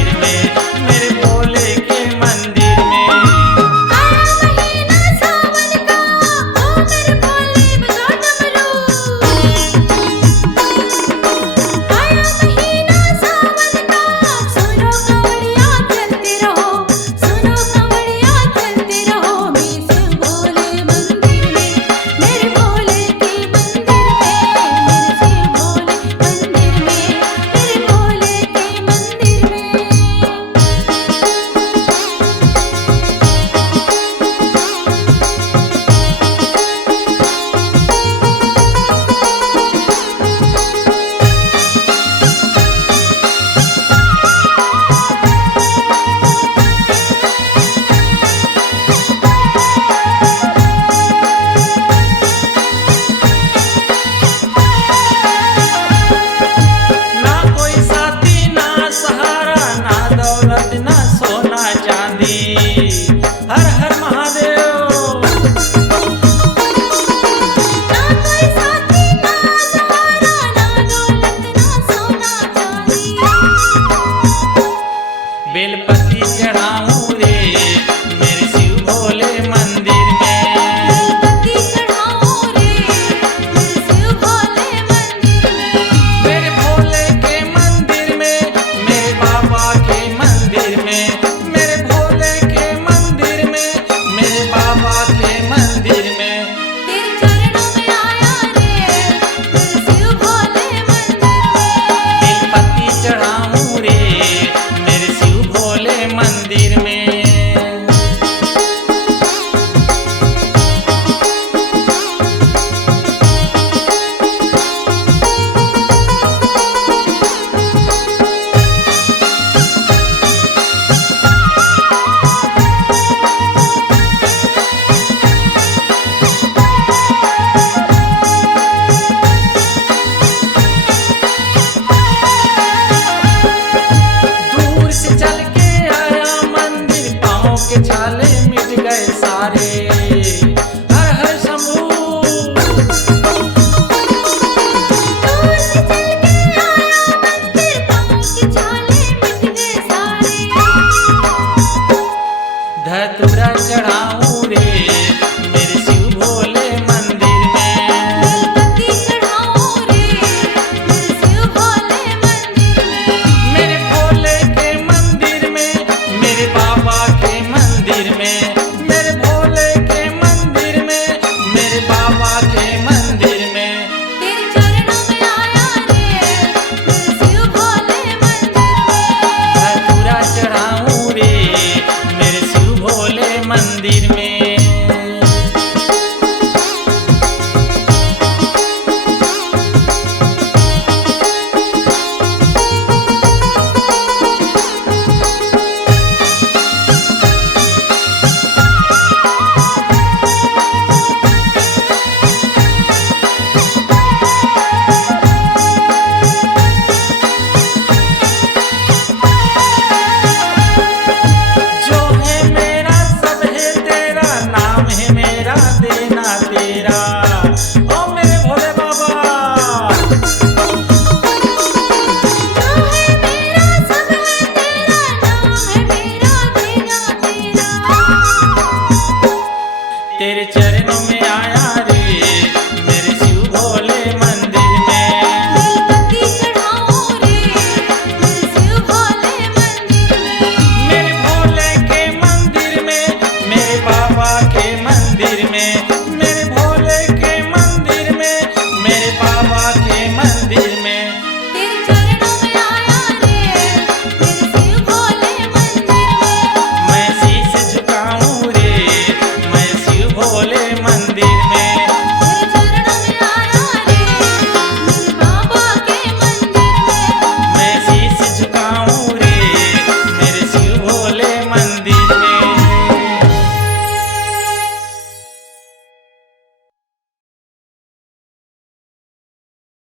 मंदिर में, मेरे भोले के मंदिर में। आया महीना सावन का, ओ मेरे भोले बजा डमरू। आया महीना सावन का, सुनो कांवड़िया चलते रहो, सुनो कांवड़िया चलते रहो। मैं शिव भोले मंदिर में, मेरे भोले के मंदिर में, मेरे शिव भोले मंदिर में, मेरे भोले के मंदिर ना कोई साथी ना सहारा, ना दौलत ना सोना चांदी। हर हर महादेव। ना कोई साथी ना सहारा, ना दौलत ना सोना चांदी। बेलपति चढ़ाऊं